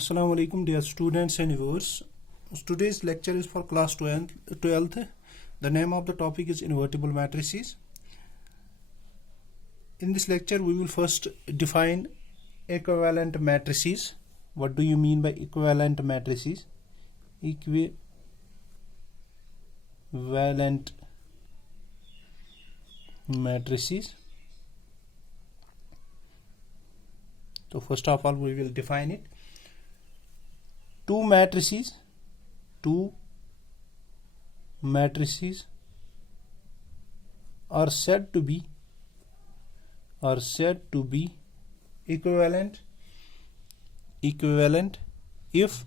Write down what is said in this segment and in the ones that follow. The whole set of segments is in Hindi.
Assalamu alaikum dear students and viewers. Today's lecture is for class 12th. The name of the topic is invertible matrices. In this lecture we will first define equivalent matrices. What do you mean by equivalent matrices? Equivalent matrices. So first of all we will define it. Two matrices are said to be equivalent if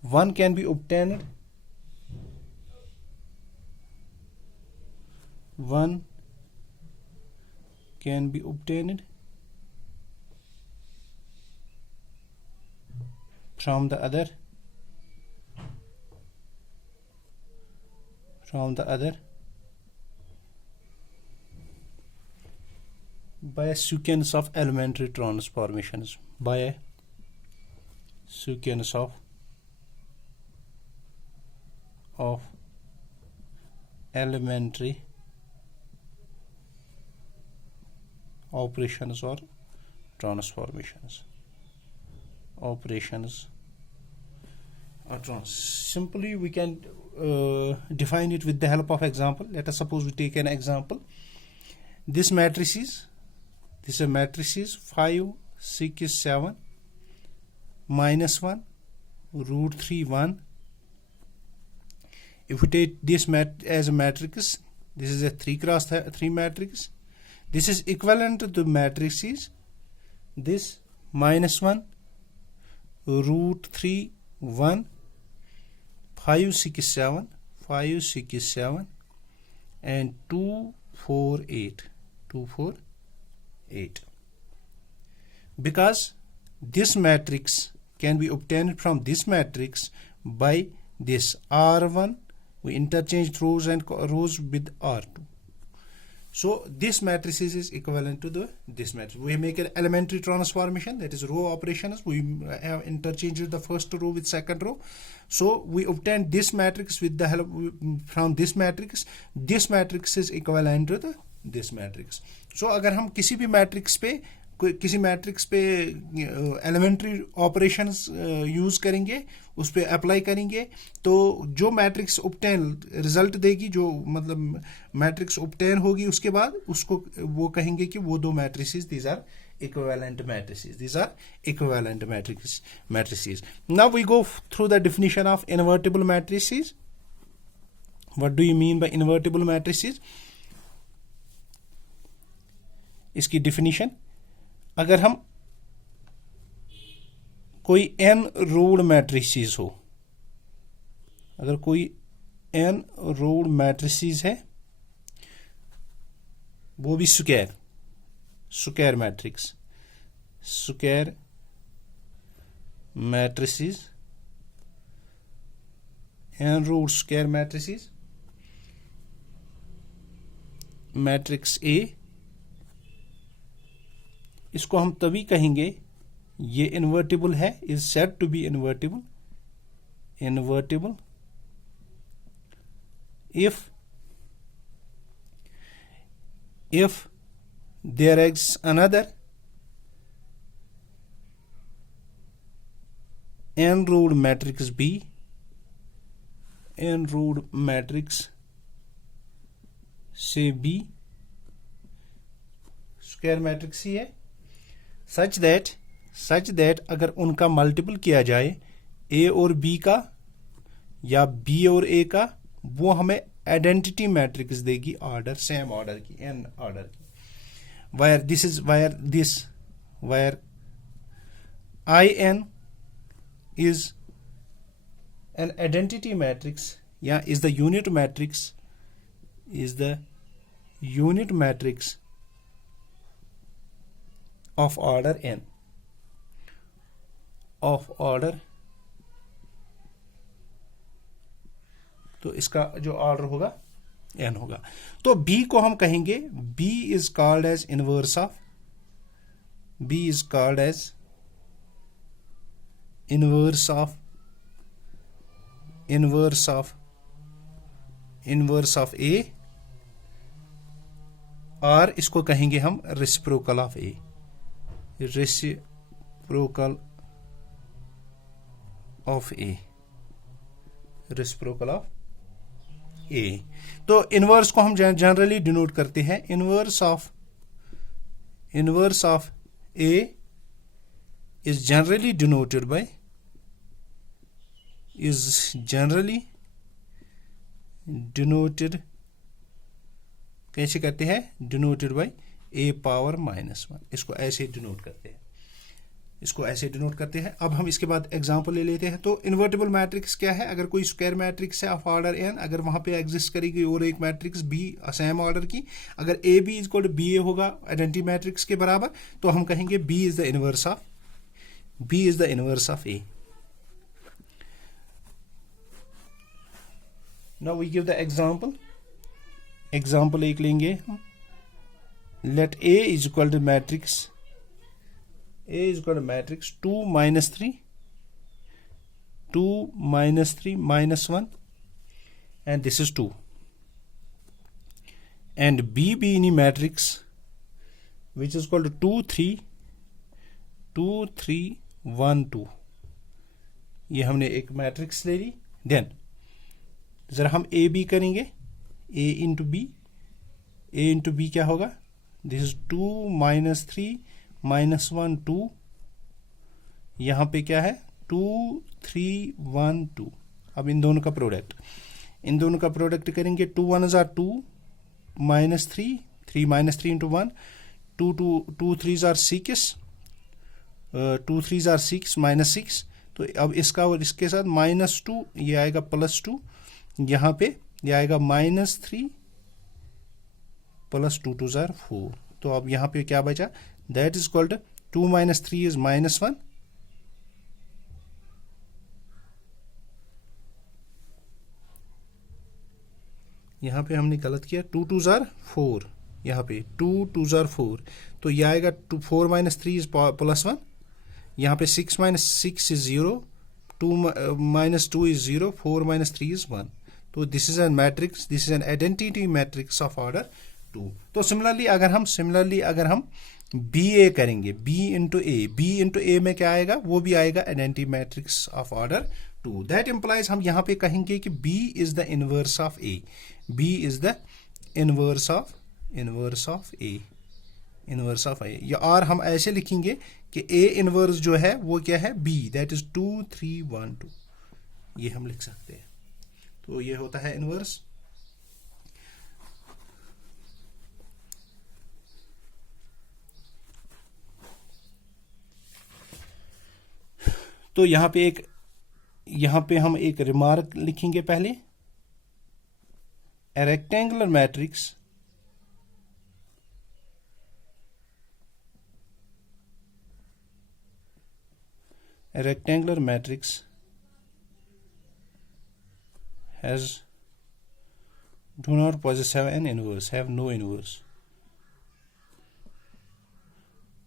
one can be obtained from the other by a sequence of elementary transformations. By a sequence of elementary operations or transformations. Simply we can define it with the help of example. Let us suppose we take an example. This is a matrices 5, 6, 7, minus 1, root 3, 1. If we take this as a matrix, this is a 3 cross 3 matrix. This is equivalent to the matrices. This minus 1, root 3, 1, 5, 6, 7, and 2, 4, 8. Because this matrix can be obtained from this matrix by this R1, we interchange rows with R2. So this matrix is equivalent to this matrix. We make an elementary transformation, that is row operations. We have interchanged the first row with second row. So we obtain this matrix with the help from this matrix. This matrix is equivalent to this matrix. So अगर हम किसी मैट्रिक्स पे एलिमेंट्री ऑपरेशंस यूज करेंगे, उस पे अप्लाई करेंगे, तो जो मैट्रिक्स ऑब्टेन रिजल्ट देगी, जो मतलब मैट्रिक्स ऑब्टेन होगी, उसके बाद उसको वो कहेंगे कि वो दो matrices these are equivalent matrices. Now we go through the definition of invertible matrices. What do you mean by invertible matrices? इसकी डिफिनीशन, अगर हम कोई n रोड मैट्रिसेस हो, अगर कोई n रोड मैट्रिसेस है, वो भी square matrices, n rowed square matrices, matrix A, इसको हम तभी कहेंगे ये इन्वर्टिबल है, is said to be invertible if there is another n-rowed matrix B, n-rowed matrix से B, स्क्वायर मैट्रिक्स ही है, सच दैट अगर उनका मल्टीपल किया जाए A और B का या B और A का, वो हमें आइडेंटिटी मैट्रिक्स देगी सेम ऑर्डर की, n ऑर्डर की. where IN is an identity matrix, या is the unit matrix of order n, तो इसका जो ऑर्डर होगा n होगा. तो B को हम कहेंगे, B is called as inverse of inverse of A, और इसको कहेंगे हम reciprocal of A, reciprocal of A, reciprocal of A. तो इनवर्स को हम जनरली डिनोट करते हैं, inverse of A is generally denoted by, कैसे करते हैं, डिनोटेड बाय ए पावर -1, इसको ऐसे डिनोट करते हैं, अब हम इसके बाद एग्जांपल ले लेते हैं। तो इन्वर्टिबल मैट्रिक्स क्या है, अगर कोई स्क्वायर मैट्रिक्स है ऑफ ऑर्डर n, अगर वहां पे एग्जिस्ट करेगी और एक मैट्रिक्स b सेम ऑर्डर की, अगर A B is equal to B A होगा आइडेंटिटी मैट्रिक्स के बराबर, तो हम कहेंगे b is the inverse of a। Now we give the example एक लेंगे हम, let a is equal to matrix 2 -3 -1 and this is 2, and b be any matrix which is called 2 3 1 2, ये हमने एक मैट्रिक्स ले ली। देन जरा हम a b करेंगे, a इंटू b क्या होगा, दिस इज 2 -3 -1 2, यहां पे क्या है 2 3 1 2। अब इन दोनों का प्रोडक्ट करेंगे, 2 1 are 2 -3 3 -3 into 1, 2 3s are 6, 2 3s are 6 -6। तो अब इसका और इसके साथ -2, ये आएगा +2, यहां पे ये आएगा -3 +2 2s are 4। तो अब यहां पे क्या बचा, that is called 2 - 3 is -1, यहां पे हमने गलत किया, 2 2s are 4, यहां पे 2 2s are 4, तो यह आएगा 4 - 3 is +1, यहां पे 6 - 6 is 0, 2 - 2 is 0, 4 - 3 is 1। तो this is an matrix, this is an identity matrix of order 2। तो सिमिलरली अगर हम बी ए करेंगे, b इंटू ए में क्या आएगा, वो भी आएगा identity matrix of order 2। That implies हम यहां पे कहेंगे कि b is the inverse of A, और हम ऐसे लिखेंगे कि a इनवर्स जो है वो क्या है, b, दैट इज 2 3 1 2, ये हम लिख सकते हैं। तो ये होता है इनवर्स। तो यहां पे हम एक रिमार्क लिखेंगे पहले, ए rectangular matrix do not possess have no inverse।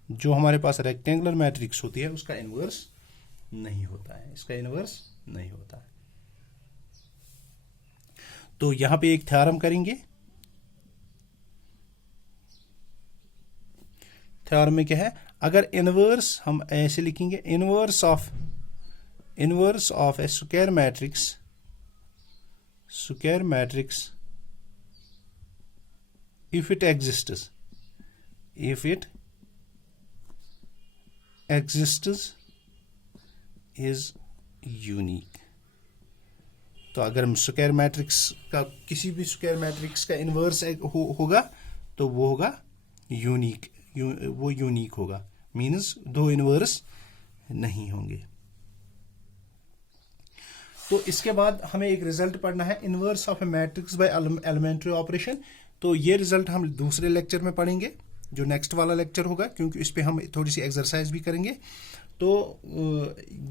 जो हमारे पास रेक्टेंगुलर मैट्रिक्स होती है उसका इनवर्स नहीं होता है, तो यहां पे एक थ्योरम करेंगे। थ्योरम में क्या है, अगर इनवर्स हम ऐसे लिखेंगे, inverse of A square matrix if it exists is unique। तो अगर हम स्क्वायर मैट्रिक्स का, किसी भी स्क्वायर मैट्रिक्स का इनवर्स होगा तो वो होगा यूनिक, वो यूनिक होगा, मींस दो इनवर्स नहीं होंगे। तो इसके बाद हमें एक रिजल्ट पढ़ना है, inverse of a matrix by elementary operation. तो ये रिजल्ट हम दूसरे लेक्चर में पढ़ेंगे, जो नेक्स्ट वाला लेक्चर होगा, क्योंकि इस पे हम थोड़ी सी एक्सरसाइज भी करेंगे। तो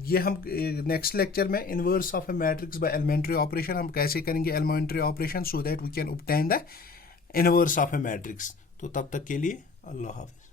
ये हम नेक्स्ट लेक्चर में inverse of a matrix by elementary operation हम कैसे करेंगे, elementary operation, so that we can obtain the inverse of a matrix. तो तब तक के लिए अल्लाह हाफिज।